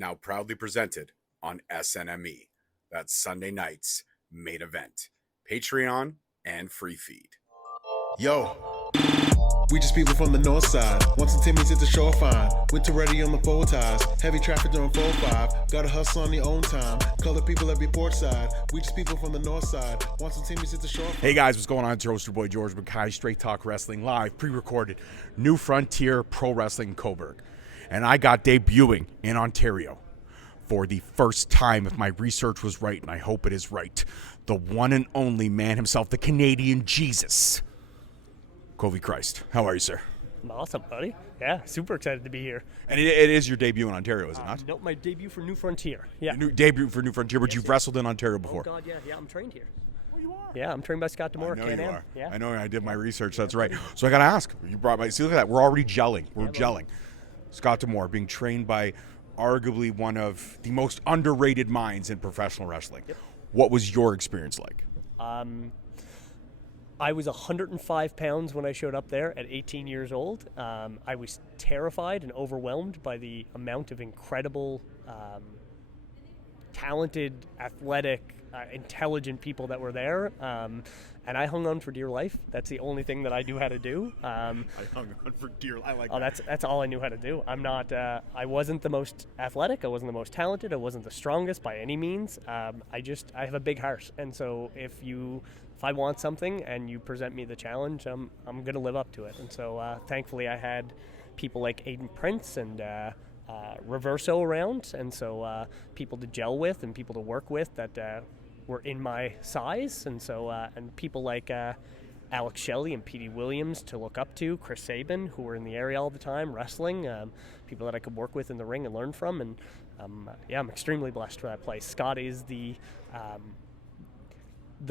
now proudly presented on SNME. That's Sunday night's main event, Patreon and free feed. Yo, we just people from the north side. Once the Timmy's hit the shore fine. Winter ready on the four ties. Heavy traffic during 4-5. Gotta hustle on your own time. Color people every port side. We just people from the north side. Once the Timmy's hit the shore fine. Hey guys, what's going on? It's your host, your boy George Mackay, Straight Talk Wrestling live, pre-recorded, New Frontier Pro Wrestling in Coburg. And I got debuting in Ontario for the first time, if my research was right, and I hope it is right, the one and only man himself, the Canadian Jesus, Covey Christ. How are you, sir? Awesome, buddy. Yeah, super excited to be here. And it is your debut in Ontario, is it not? No, my debut for New Frontier. Yeah. New debut for New Frontier, but you've wrestled in Ontario before. Oh, God, yeah, I'm trained here. Oh, you are? Yeah, I'm trained by Scott Demore. I know you Can-Am. are. Yeah. I know. I did my research. That's right. So I got to ask. You brought my. See, look at that. We're already gelling. We're gelling. Scott Demore being trained by arguably one of the most underrated minds in professional wrestling. Yep. What was your experience like? I was 105 pounds when I showed up there at 18 years old. I was terrified and overwhelmed by the amount of incredible, talented, athletic, intelligent people that were there. And I hung on for dear life. That's the only thing that I knew how to do. I hung on for dear life. I like that. That's all I knew how to do. I'm not. I wasn't the most athletic. I wasn't the most talented. I wasn't the strongest by any means. I have a big heart, and so if I want something and you present me the challenge, I'm going to live up to it. And so thankfully I had people like Aiden Prince and Reverso around, and so people to gel with and people to work with that were in my size, and so and people like Alex Shelley and Petey Williams to look up to, Chris Sabin, who were in the area all the time wrestling, people that I could work with in the ring and learn from, and I'm extremely blessed for that place. Scott is the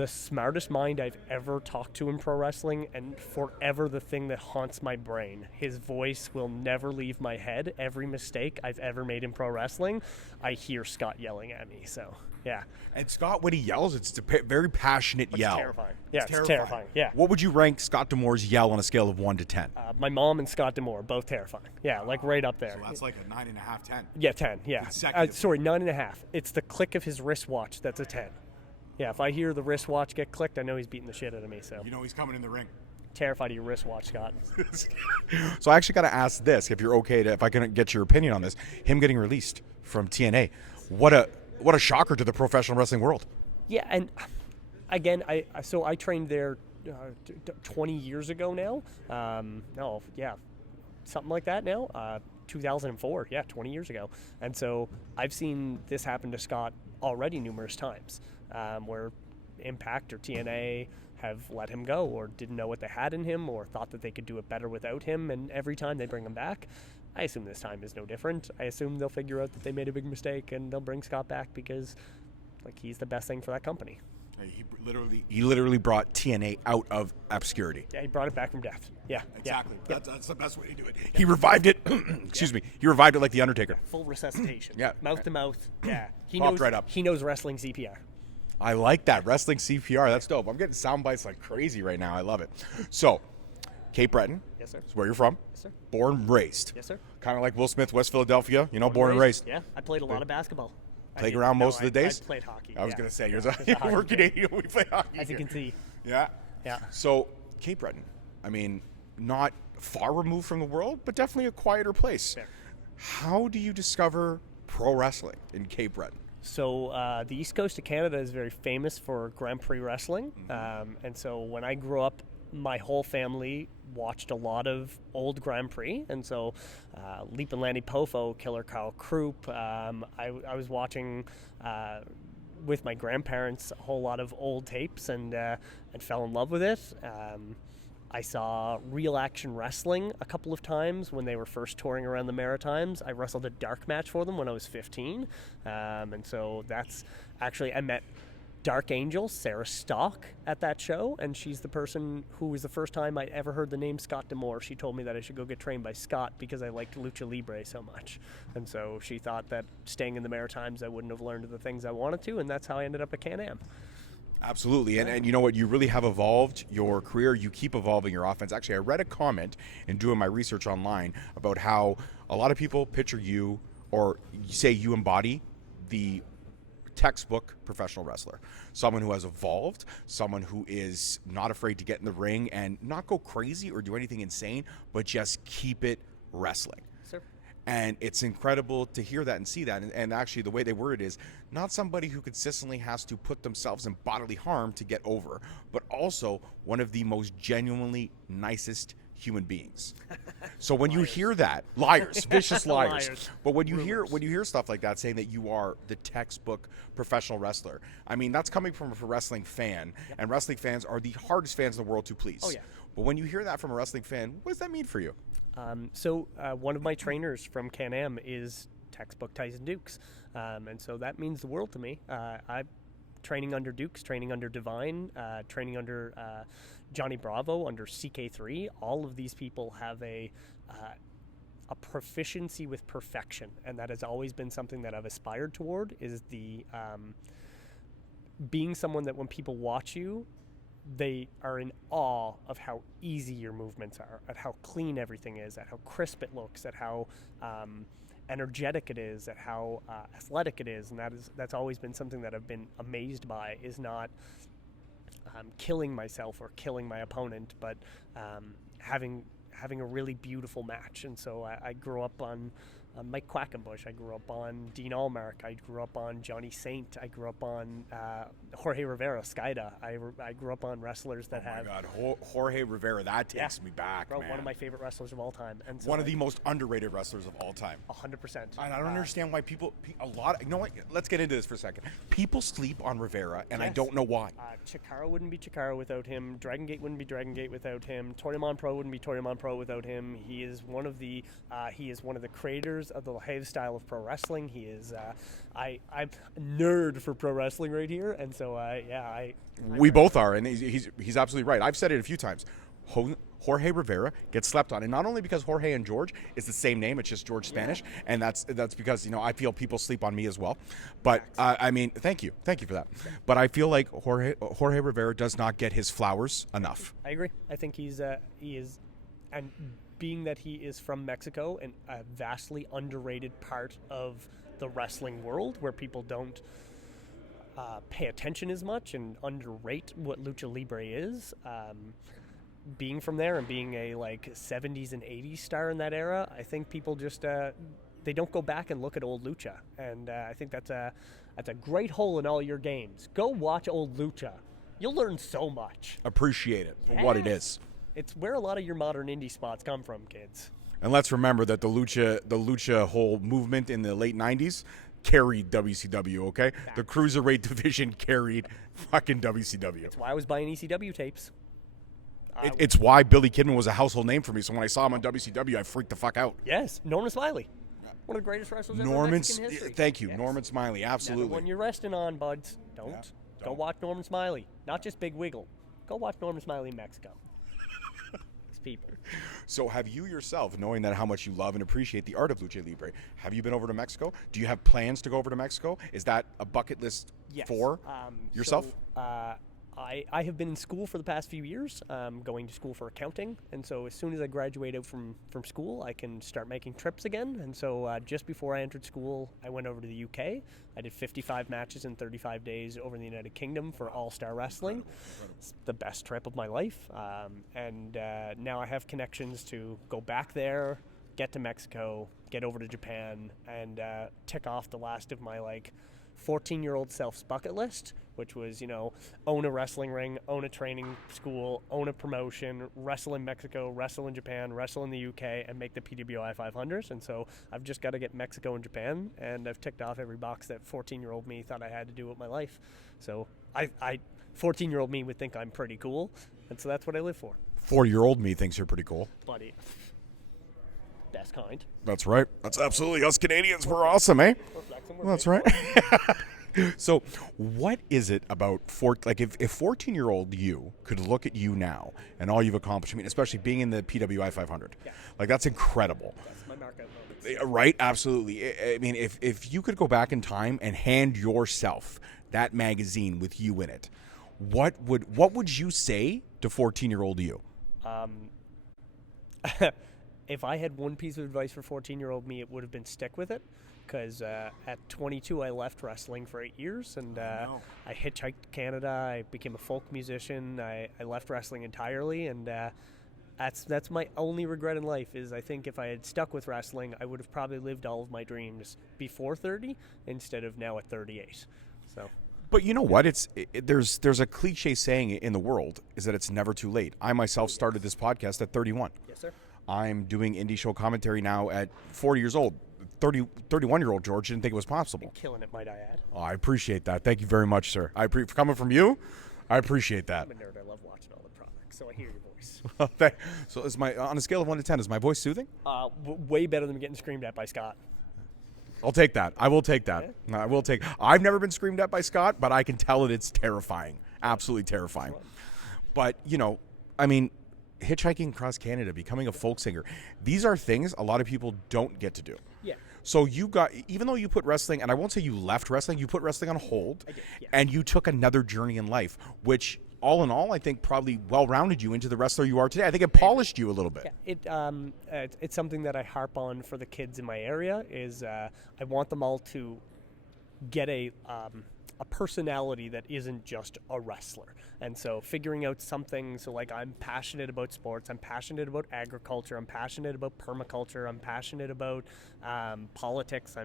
smartest mind I've ever talked to in pro wrestling, and forever the thing that haunts my brain. His voice will never leave my head. Every mistake I've ever made in pro wrestling, I hear Scott yelling at me, so yeah. And Scott, when he yells, it's a very passionate yell. It's terrifying. Yeah, it's terrifying. Yeah. What would you rank Scott Demore's yell on a scale of 1 to 10? My mom and Scott Demore, both terrifying. Yeah, like right up there. So that's like a 9.5, 10. Yeah, 10, yeah. Sorry, 9.5. It's the click of his wristwatch that's a 10. Yeah, if I hear the wristwatch get clicked, I know he's beating the shit out of me. So You know he's coming in the ring. Terrified of your wristwatch, Scott. So I actually got to ask this, if you're okay to, if I can get your opinion on this. Him getting released from TNA, what a shocker to the professional wrestling world. Yeah, and again, I trained there 20 years ago now. Something like that now. 2004, 20 years ago. And so I've seen this happen to Scott already numerous times, where Impact or TNA have let him go or didn't know what they had in him or thought that they could do it better without him, and every time they bring him back, I assume this time is no different. I assume they'll figure out that they made a big mistake and they'll bring Scott back because he's the best thing for that company. He literally brought TNA out of obscurity. Yeah, he brought it back from death. Yeah, Exactly. Yeah. That's the best way to do it. He revived it. Excuse me. He revived it like the Undertaker. Full resuscitation. Yeah. Mouth to mouth. Yeah. He Popped knows right up. He knows wrestling CPR. I like that. Wrestling CPR. That's dope. I'm getting sound bites like crazy right now. I love it. So, Cape Breton. Yes, sir. Is where you're from. Yes, sir. Born and raised. Yes, sir. Kind of like Will Smith, West Philadelphia. Born and raised. Yeah, I played a lot of basketball. Playground most of the days? I played hockey. I was going to say, hockey we're player. Canadian. We play hockey. As you here. can see. Yeah. Yeah. So, Cape Breton, I mean, not far removed from the world, but definitely a quieter place. Fair. How do you discover pro wrestling in Cape Breton? So the east coast of Canada is very famous for Grand Prix wrestling. And so when I grew up, my whole family watched a lot of old Grand Prix. And so Leap and Lanny Poffo, Killer Carl Krupp, I was watching with my grandparents a whole lot of old tapes and fell in love with it. I saw Real Action Wrestling a couple of times when they were first touring around the Maritimes. I wrestled a dark match for them when I was 15. And so that's actually, I met Dark Angel, Sarah Stock, at that show, and she's the person who was the first time I ever heard the name Scott Demore. She told me that I should go get trained by Scott because I liked Lucha Libre so much. And so she thought that staying in the Maritimes I wouldn't have learned the things I wanted to, and that's how I ended up at Can-Am. Absolutely. And you know what? You really have evolved your career. You keep evolving your offense. Actually, I read a comment in doing my research online about how a lot of people picture you or say you embody the textbook professional wrestler, someone who has evolved, someone who is not afraid to get in the ring and not go crazy or do anything insane, but just keep it wrestling. Sure. And it's incredible to hear that and see that. And actually, the way they word it is not somebody who consistently has to put themselves in bodily harm to get over, but also one of the most genuinely nicest human beings. So when you hear that, liars, vicious liars. But when you hear stuff like that, saying that you are the textbook professional wrestler, I mean, that's coming from a wrestling fan, and wrestling fans are the hardest fans in the world to please. Oh, yeah. But when you hear that from a wrestling fan, what does that mean for you? So one of my trainers from Can-Am is textbook Tyson Dukes, and so that means the world to me. I'm training under Dukes, training under Divine, training under Johnny Bravo, under CK3. All of these people have a proficiency with perfection, and that has always been something that I've aspired toward, is the being someone that when people watch you, they are in awe of how easy your movements are, at how clean everything is, at how crisp it looks, at how energetic it is, at how athletic it is. And that's always been something that I've been amazed by, is not killing myself or killing my opponent, but having a really beautiful match. And so I grew up on Mike Quackenbush. I grew up on Dean Allmark. I grew up on Johnny Saint. I grew up on Jorge Rivera, Skyda. I grew up on wrestlers that have... Oh my God, Jorge Rivera, that takes me back, bro, man. one of my favorite wrestlers of all time. And so one of the most underrated wrestlers of all time. 100%. I don't understand why you know what, let's get into this for a second. People sleep on Rivera, and I don't know why. Chikara wouldn't be Chikara without him. Dragon Gate wouldn't be Dragon Gate without him. Toryumon Pro wouldn't be Toryumon Pro without him. He is one of the creators of the LaHave style of pro wrestling. He is I'm a nerd for pro wrestling right here, and so we both are, and he's absolutely right. I've said it a few times. Jorge Rivera gets slept on, and not only because Jorge and George is the same name, it's just George Spanish, and that's because I feel people sleep on me as well. But I mean, thank you for that. But I feel like Jorge Rivera does not get his flowers enough. I agree. I think he is, and being that he is from Mexico and a vastly underrated part of the wrestling world, where people don't pay attention as much and underrate what lucha libre is. Being from there and being a 70s and 80s star in that era, I think people just they don't go back and look at old lucha, and I think that's a great hole in all your games. Go watch old lucha. You'll learn so much. Appreciate it for what it is. It's where a lot of your modern indie spots come from, kids. And let's remember that the lucha whole movement in the late 90s carried WCW, okay? Exactly. The Cruiserweight division carried fucking WCW. That's why I was buying ECW tapes. It's why Billy Kidman was a household name for me. So when I saw him on WCW, I freaked the fuck out. Yes, Norman Smiley. One of the greatest wrestlers ever in Mexican history. Thank you, yes. Norman Smiley, absolutely. Another one you're resting on, buds. Don't. Go watch Norman Smiley. Not just Big Wiggle. Go watch Norman Smiley in Mexico. These people. So have you yourself, knowing that how much you love and appreciate the art of Lucha Libre, have you been over to Mexico? Do you have plans to go over to Mexico? Is that a bucket list for yourself? So, I have been in school for the past few years, going to school for accounting, and so as soon as I graduate from school, I can start making trips again. And so just before I entered school, I went over to the UK. I did 55 matches in 35 days over in the United Kingdom for All-Star Wrestling. It's the best trip of my life, and now I have connections to go back there, get to Mexico, get over to Japan, and tick off the last of my 14-year-old self's bucket list, which was, own a wrestling ring, own a training school, own a promotion, wrestle in Mexico, wrestle in Japan, wrestle in the UK, and make the PWI 500s. And so I've just got to get Mexico and Japan, and I've ticked off every box that 14-year-old me thought I had to do with my life. So 14-year-old me would think I'm pretty cool, and so that's what I live for. 4-year-old me thinks you're pretty cool. Buddy. Best kind. That's right. That's absolutely us Canadians. We're awesome, eh? That's right. So what is it about if 14-year-old you could look at you now and all you've accomplished, especially being in the PWI 500, that's incredible. That's my mark out. Right? Absolutely. I mean, if you could go back in time and hand yourself that magazine with you in it, what would you say to 14-year-old you? If I had one piece of advice for 14-year-old me, it would have been stick with it. because at 22 I left wrestling for 8 years, and I hitchhiked to Canada. I became a folk musician. I left wrestling entirely, and that's my only regret in life. Is I think if I had stuck with wrestling, I would have probably lived all of my dreams before 30 instead of now at 38. So. But you know what? There's a cliche saying in the world is that it's never too late. I myself started this podcast at 31. Yes, sir. I'm doing indie show commentary now at 40 years old. 31-year-old George didn't think it was possible. Killing it, might I add. Oh, I appreciate that. Thank you very much, sir. Coming from you, I appreciate that. I'm a nerd. I love watching all the products, so I hear your voice. So is on a scale of 1 to 10, is my voice soothing? Way better than getting screamed at by Scott. I'll take that. I will take that. I will take. I've never been screamed at by Scott, but I can tell it's terrifying. Absolutely terrifying. But, I mean, hitchhiking across Canada, becoming a folk singer, these are things a lot of people don't get to do. Yeah. So even though you put wrestling, and I won't say you left wrestling, you put wrestling on hold, I did, yes. And you took another journey in life, which all in all, I think probably well-rounded you into the wrestler you are today. I think it polished you a little bit. Yeah, it's something that I harp on for the kids in my area. Is I want them all to get a personality that isn't just a wrestler. And so figuring out something, so like I'm passionate about sports, I'm passionate about agriculture, I'm passionate about permaculture, I'm passionate about politics,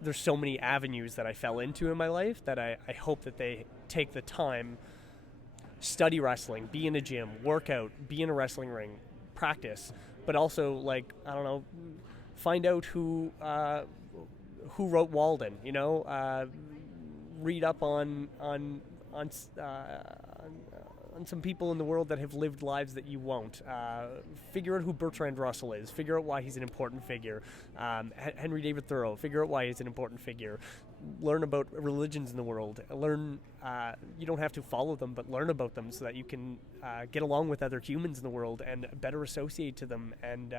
there's so many avenues that I fell into in my life that I hope that they take the time, study wrestling, be in a gym, work out, be in a wrestling ring, practice, but also find out who wrote Walden, read up on some people in the world that have lived lives that you won't. Figure out who Bertrand Russell is. Figure out why he's an important figure. Henry David Thoreau. Figure out why he's an important figure. Learn about religions in the world. Learn. You don't have to follow them, but learn about them so that you can get along with other humans in the world and better associate to them. And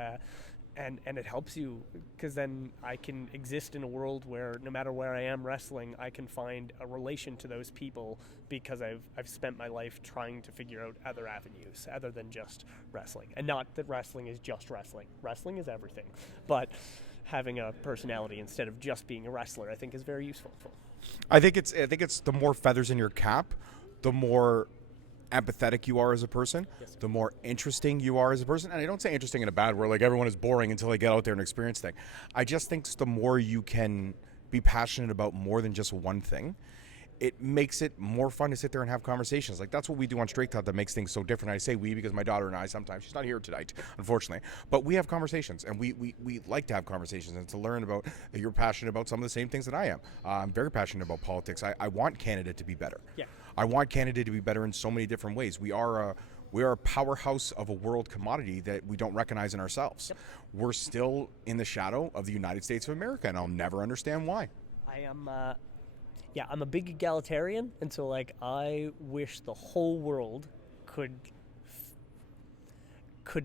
it helps you, because then I can exist in a world where no matter where I am wrestling, I can find a relation to those people because I've spent my life trying to figure out other avenues other than just wrestling. And not that wrestling is just wrestling. Wrestling is everything. But having a personality instead of just being a wrestler, I think is very useful. I think it's the more feathers in your cap, the more empathetic you are as a person, yes, the more interesting you are as a person. And I don't say interesting in a bad way, like everyone is boring until they get out there and experience things. I just think the more you can be passionate about more than just one thing, it makes it more fun to sit there and have conversations. Like that's what we do on Straight Talk that makes things so different. I say we because my daughter and I sometimes, she's not here tonight, unfortunately, but we have conversations, and we like to have conversations and to learn about, you're passionate about some of the same things that I am. I'm very passionate about politics. I want Canada to be better. Yeah. I want Canada to be better in so many different ways. We are a powerhouse of a world commodity that we don't recognize in ourselves. Yep. We're still in the shadow of the United States of America, and I'll never understand why. I'm a big egalitarian, and so I wish the whole world could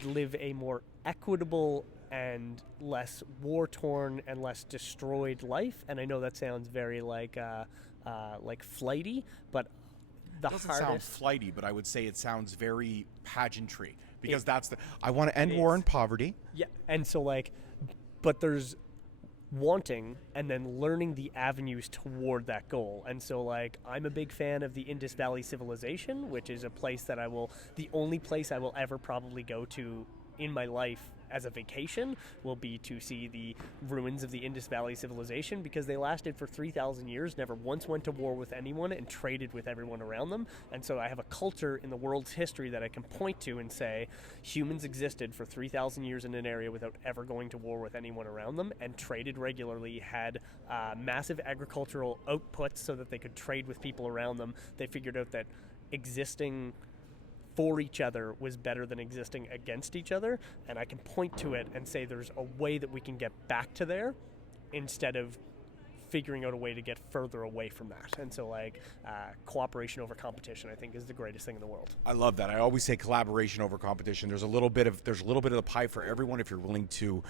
live a more equitable and less war-torn and less destroyed life. And I know that sounds very like flighty, but it doesn't sound flighty, but I would say it sounds very pageantry, because I want to end war and poverty. Yeah, and so but there's wanting and then learning the avenues toward that goal. And so I'm a big fan of the Indus Valley Civilization, which is a place that the only place I will ever probably go to in my life as a vacation will be to see the ruins of the Indus Valley Civilization, because they lasted for 3,000 years, never once went to war with anyone, and traded with everyone around them. And so I have a culture in the world's history that I can point to and say humans existed for 3,000 years in an area without ever going to war with anyone around them, and traded regularly, had massive agricultural outputs so that they could trade with people around them. They figured out that existing for each other was better than existing against each other, and I can point to it and say there's a way that we can get back to there instead of figuring out a way to get further away from that. And so cooperation over competition, I think, is the greatest thing in the world. I love that. I always say collaboration over competition. There's a little bit of the pie for everyone if you're willing to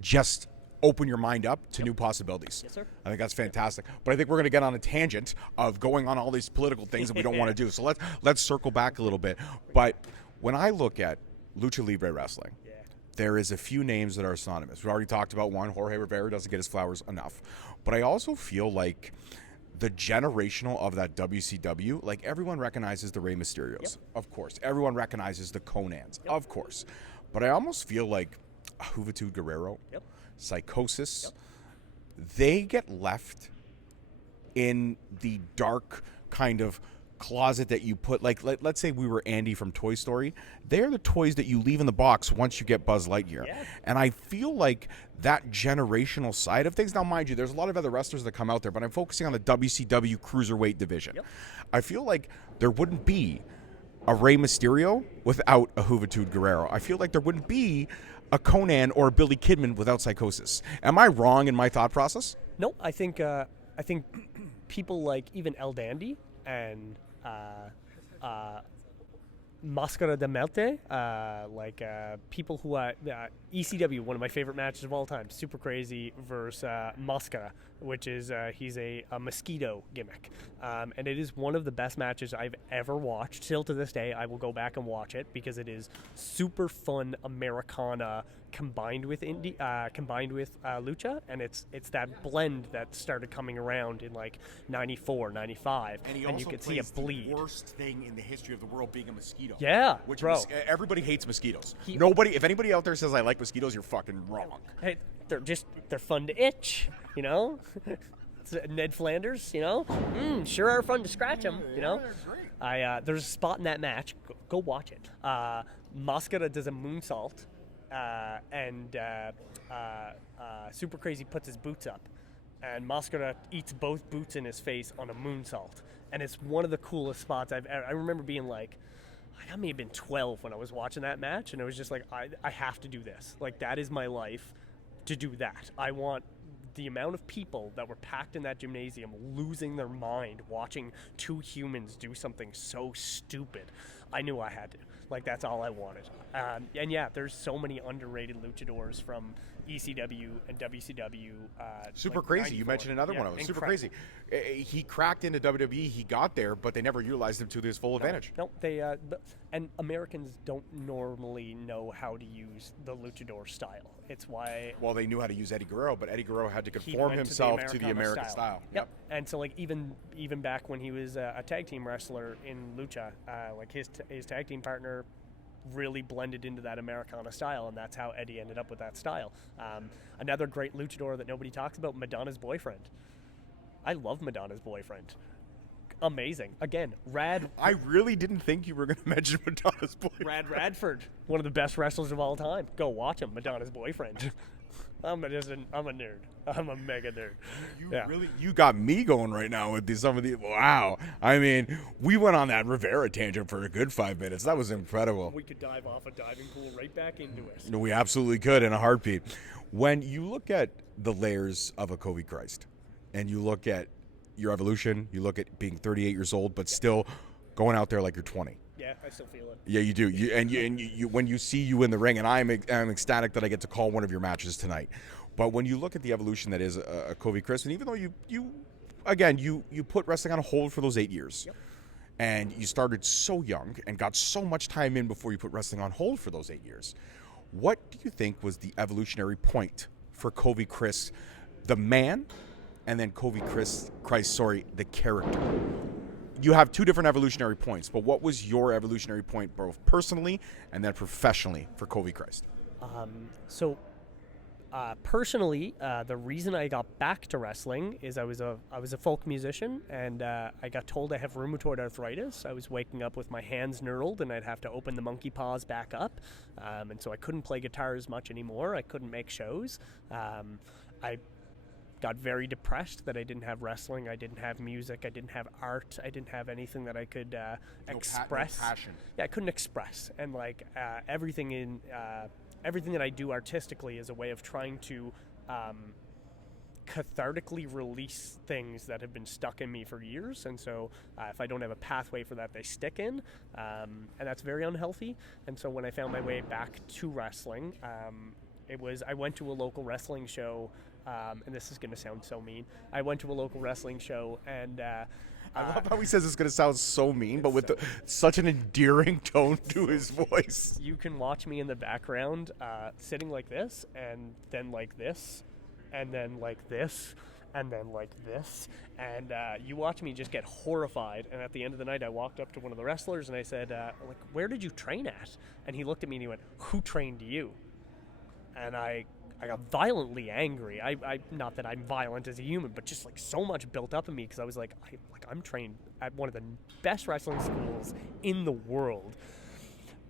just open your mind up to new possibilities. Yes, sir. I think that's fantastic. But I think we're going to get on a tangent of going on all these political things that we don't want to do. So let's circle back a little bit. But when I look at Lucha Libre wrestling, there is a few names that are synonymous. We already talked about one. Jorge Rivera doesn't get his flowers enough. But I also feel like the generational of that WCW, like everyone recognizes the Rey Mysterios, of course. Everyone recognizes the Conans, of course. But I almost feel like Juventud Guerrero, Psychosis, they get left in the dark kind of closet that you put, like let's say we were Andy from Toy Story. They're the toys that you leave in the box once you get Buzz Lightyear. And I feel like that generational side of things, now mind you, there's a lot of other wrestlers that come out there, but I'm focusing on the WCW Cruiserweight division. I feel like there wouldn't be a Rey Mysterio without a Juventud Guerrero. I feel like there wouldn't be a Conan or a Billy Kidman without Psychosis. Am I wrong in my thought process? No, I think people like even El Dandy and Máscara de Muerte, people who ECW, one of my favorite matches of all time, Super Crazy versus Máscara, which is he's a mosquito gimmick, and it is one of the best matches I've ever watched. Still to this day, I will go back and watch it because it is super fun Americana combined with lucha, and it's that blend that started coming around in like 94, 95, and you could see it bleed. The worst thing in the history of the world being a mosquito. Yeah, which bro. Everybody hates mosquitoes. If anybody out there says I like mosquitoes, you're fucking wrong. Hey, they're fun to itch, you know. Ned Flanders, you know, sure are fun to scratch them, you know. There's a spot in that match. Go watch it. Máscara does a moonsault. And Super Crazy puts his boots up, and Máscara eats both boots in his face on a moonsault, and it's one of the coolest spots I've ever. I remember being like, I may have been 12 when I was watching that match, and it was just like, I have to do this. Like, that is my life to do that. I want the amount of people that were packed in that gymnasium losing their mind watching two humans do something so stupid. I knew I had to. Like, that's all I wanted. And yeah, there's so many underrated luchadors from ECW and WCW. Super Crazy. 94. You mentioned another one of them. Super Crazy. He cracked into WWE. He got there, but they never utilized him to his full advantage. No, and Americans don't normally know how to use the luchador style. It's why. Well, they knew how to use Eddie Guerrero, but Eddie Guerrero had to conform himself to the American style. Yep. And so, like, even back when he was a tag team wrestler in lucha, like his tag team partner really blended into that Americana style, and that's how Eddie ended up with that style. Another great luchador that nobody talks about, Madonna's Boyfriend. I love Madonna's Boyfriend. Amazing. Again, Rad. I really didn't think you were going to mention Madonna's Boyfriend. Rad Radford, one of the best wrestlers of all time. Go watch him, Madonna's Boyfriend. I'm a nerd. I'm a mega nerd. You got me going right now with some of the. Wow. I mean, we went on that Rivera tangent for a good 5 minutes. That was incredible. We could dive off a diving pool right back into it. We absolutely could in a heartbeat. When you look at the layers of a Covey Christ, and you look at your evolution, you look at being 38 years old, but still going out there like you're 20. Yeah, I still feel it. Yeah, you do. You when you see you in the ring, and I'm ecstatic that I get to call one of your matches tonight. But when you look at the evolution that is a Covey Christ, and even though you put wrestling on hold for those 8 years, and you started so young and got so much time in before you put wrestling on hold for those 8 years, what do you think was the evolutionary point for Covey Christ, the man, and then Covey Christ, the character? You have two different evolutionary points, but what was your evolutionary point, both personally and then professionally, for Covey Christ? Personally, the reason I got back to wrestling is I was a folk musician, and I got told I have rheumatoid arthritis. I was waking up with my hands knurled, and I'd have to open the monkey paws back up, and so I couldn't play guitar as much anymore. I couldn't make shows. I got very depressed that I didn't have wrestling, I didn't have music, I didn't have art, I didn't have anything that I could express. No passion. Yeah, I couldn't express, and like everything that I do artistically is a way of trying to cathartically release things that have been stuck in me for years, and so if I don't have a pathway for that, they stick in, and that's very unhealthy. And so when I found my way back to wrestling, I went to a local wrestling show. And this is going to sound so mean. I went to a local wrestling show, and I love how he says it's going to sound so mean, but with such an endearing tone to his voice. You can watch me in the background sitting like this, and then like this, and then like this, and then like this, and you watch me just get horrified. And at the end of the night, I walked up to one of the wrestlers and I said, like, where did you train at? And he looked at me and he went, who trained you? And I got violently angry. I not that I'm violent as a human, but just like so much built up in me, because I was like, I'm trained at one of the best wrestling schools in the world.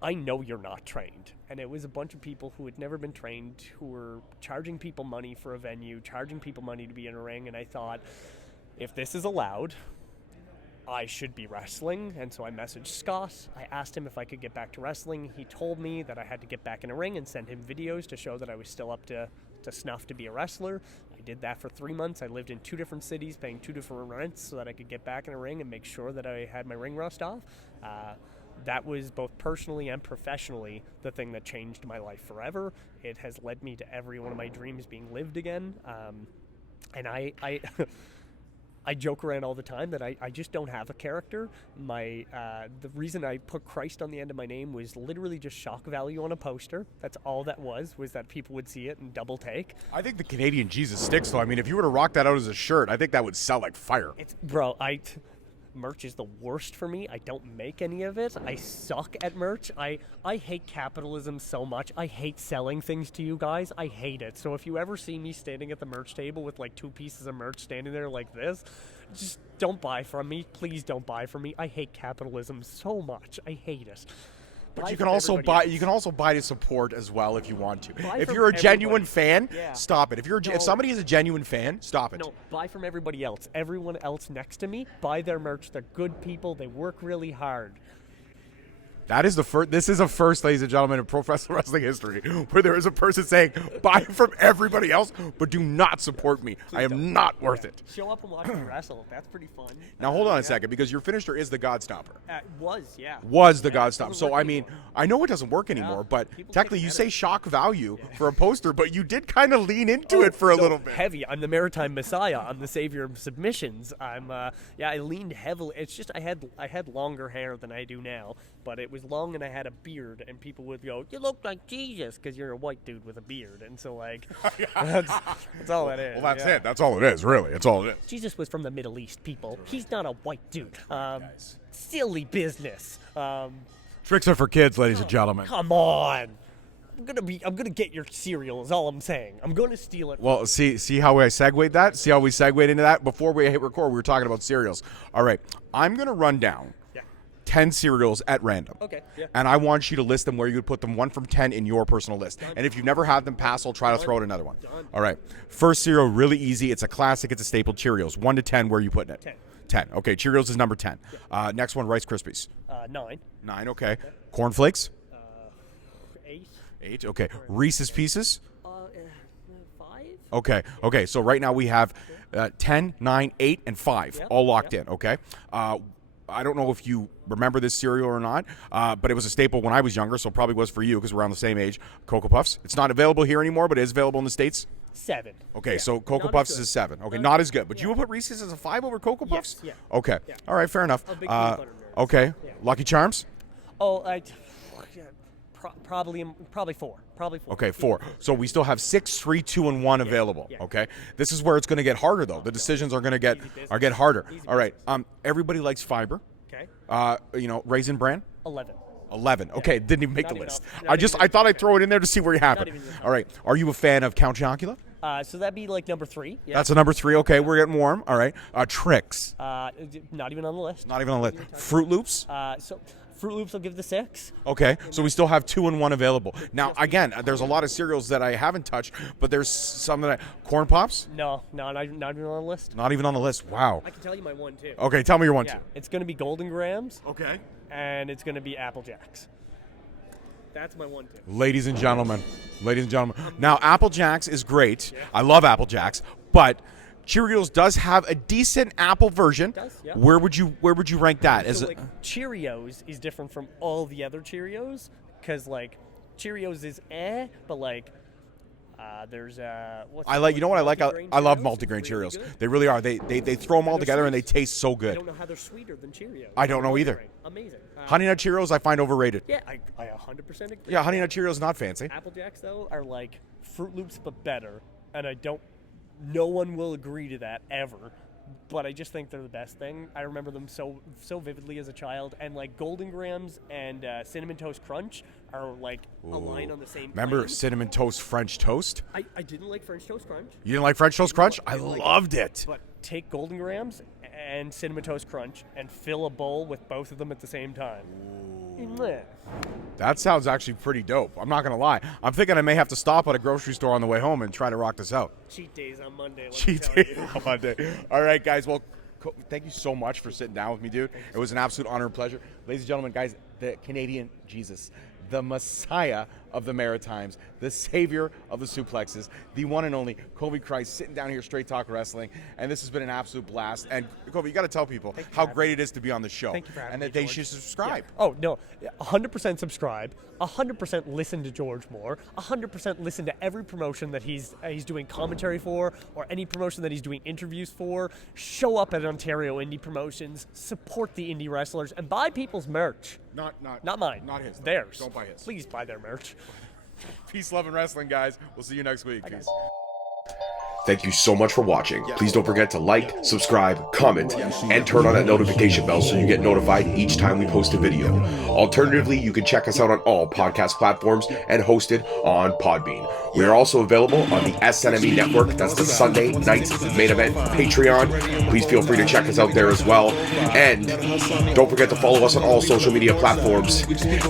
I know you're not trained. And it was a bunch of people who had never been trained, who were charging people money for a venue, charging people money to be in a ring. And I thought, if this is allowed, I should be wrestling. And so I messaged Scott. I asked him if I could get back to wrestling. He told me that I had to get back in a ring and send him videos to show that I was still up to snuff to be a wrestler. I did that for 3 months. I lived in 2 different cities, paying 2 different rents so that I could get back in a ring and make sure that I had my ring rust off. That was both personally and professionally the thing that changed my life forever. It has led me to every one of my dreams being lived again. And I I joke around all the time that I just don't have a character. The reason I put Christ on the end of my name was literally just shock value on a poster. That's all that was that people would see it and double take. I think the Canadian Jesus sticks, though. I mean, if you were to rock that out as a shirt, I think that would sell like fire. Merch is the worst for me. I don't make any of it. I suck at merch. I hate capitalism so much. I hate selling things to you guys. I hate it. So if you ever see me standing at the merch table with like 2 pieces of merch standing there like this, just don't buy from me. Please don't buy from me. I hate capitalism so much. I hate it. But you can also buy. You can also buy to support as well if you want to. Buy If from you're a genuine fan, Yeah. stop it. If No. somebody is a genuine fan, stop it. No, buy from everybody else. Everyone else next to me, buy their merch. They're good people. They work really hard. That is the first. This is a first, ladies and gentlemen, in professional wrestling history, where there is a person saying, "Buy from everybody else, but do not support me. I am not worth it." Show up and watch me wrestle. That's pretty fun. Now hold on a second, because your finisher is the God Stomper. Was the God doesn't Stomp. So work I mean, anymore. I know it doesn't work anymore, but people technically take you it say better. shock value for a poster, but you did kind of lean into it for a little bit. Heavy. I'm the Maritime Massiah. I'm the savior of submissions. I leaned heavily. It's just I had longer hair than I do now, but it was long and I had a beard, and people would go, "You look like Jesus," because you're a white dude with a beard, and so like that's all that is. Well, that's it. That's all it is, really. That's all it is. Jesus was from the Middle East, people. He's not a white dude. Silly business. Tricks are for kids, ladies and gentlemen. Come on. I'm gonna get your cereal is all I'm saying. I'm gonna steal it. Well, see how I segued that? See how we segued into that? Before we hit record, we were talking about cereals. All right, I'm going to run down 10 cereals at random. Okay, yeah. And I want you to list them where you would put them 1 from 10 in your personal list. And if you've never had them, pass. I'll try to throw out another one. All right. First cereal, really easy. It's a classic. It's a staple, Cheerios. 1 to 10, where are you putting it? 10. Okay, Cheerios is number 10. Next one, Rice Krispies. 9. 9, okay. Cornflakes? 8. 8, okay. Reese's Pieces? 5. Okay. So right now we have 10, 9, 8, and 5 all locked in, okay? I don't know if you remember this cereal or not, but it was a staple when I was younger, so it probably was for you because we're around the same age. Cocoa Puffs. It's not available here anymore, but it is available in the States. 7. Okay, so Cocoa Puffs is a 7. Okay, not as good. But you would put Reese's as a 5 over Cocoa Puffs? Yes, Okay. Yeah. All right, fair enough. A big peanut butter nerd. Okay. Yeah. Lucky Charms? Probably 4. Okay, 4. So we still have 6, 3, 2, and 1 available. Yeah. Okay. This is where it's going to get harder, though. The decisions are going to get harder. All right. Everybody likes fiber. Okay. Raisin Bran. 11. 11. Okay, didn't even make Not the even list. up- I thought I'd throw it in there to see where you happen. Not even up. All right. Are you a fan of Count Chocula? So that'd be like number 3. Yeah. That's a number 3. Okay, we're getting warm. All right. Tricks. Not even on the list. Not even on the list. Fruit Loops. So Fruit Loops will give the 6. Okay, so we still have 2 and 1 available. Now, again, there's a lot of cereals that I haven't touched, but there's some that Corn Pops? No, not even on the list. Not even on the list. Wow. I can tell you my 1 too. Okay, tell me your one, Yeah, too. it's going to be Golden Grams, Okay. and it's going to be Apple Jacks. That's my 1 too. Ladies and gentlemen. Now, Apple Jacks is great. I love Apple Jacks, but Cheerios does have a decent apple version. It does, yeah. Where would you rank that? So like Cheerios is different from all the other Cheerios because like Cheerios is but like There's I like. You know what I like? I love multigrain Really Cheerios. good. They really are. They throw them all they're together and they sweet. taste so I good. don't know how they're sweeter than Cheerios. I don't know either. Amazing. Honey Nut Cheerios I find overrated. Yeah, I 100% agree. Yeah, Honey Nut Cheerios not fancy. Apple Jacks though are like Fruit Loops but better, and no one will agree to that ever. But I just think they're the best thing. I remember them so vividly as a child, and like Golden Grahams and Cinnamon Toast Crunch are like a line on the same. Remember plane. Cinnamon Toast French Toast? I didn't like French Toast Crunch. You didn't like French Toast Crunch? I didn't like loved it. But take Golden Grahams and Cinnamon Toast Crunch and fill a bowl with both of them at the same time. Mwah. That sounds actually pretty dope. I'm not going to lie. I'm thinking I may have to stop at a grocery store on the way home and try to rock this out. Cheat days on Monday. let me Cheat tell day you. on Monday. All right, guys. Well, thank you so much for sitting down with me, dude. It was an absolute honor and pleasure. Ladies and gentlemen, guys, the Canadian Jesus, the Messiah of the Maritimes, the savior of the suplexes, the one and only Covey Christ, sitting down here, Straight Talk Wrestling. And this has been an absolute blast. And Covey, you got to tell people how great it is to be on the show. Thank you for having and me, that they George. should subscribe. Yeah. Oh, no. 100% subscribe. 100% listen to George Moore. 100% listen to every promotion that he's doing commentary for, or any promotion that he's doing interviews for. Show up at Ontario indie promotions. Support the indie wrestlers and buy people's merch. Not mine. Not his. Theirs. Don't buy his. Please buy their merch. Peace, love, and wrestling, guys. We'll see you next week. Peace. Thank you so much for watching. Please don't forget to like, subscribe, comment, and turn on that notification bell so you get notified each time we post a video. Alternatively, you can check us out on all podcast platforms and hosted on Podbean. We are also available on the SNME network. That's the Sunday Nights Main Event Patreon. Please feel free to check us out there as well. And don't forget to follow us on all social media platforms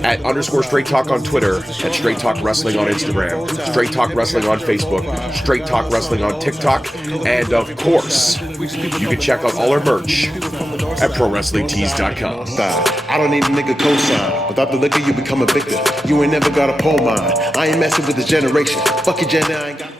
at _Straight Talk on Twitter, at Straight Talk Wrestling on Instagram, Straight Talk Wrestling on Facebook, Straight Talk Wrestling on TikTok, and of course, you can check out all our merch at ProWrestlingTees.com. I don't need a nigga cosign. Without the liquor, you become a victim. You ain't never got a pole mine. I ain't messing with this generation. Fuck your gen, I ain't got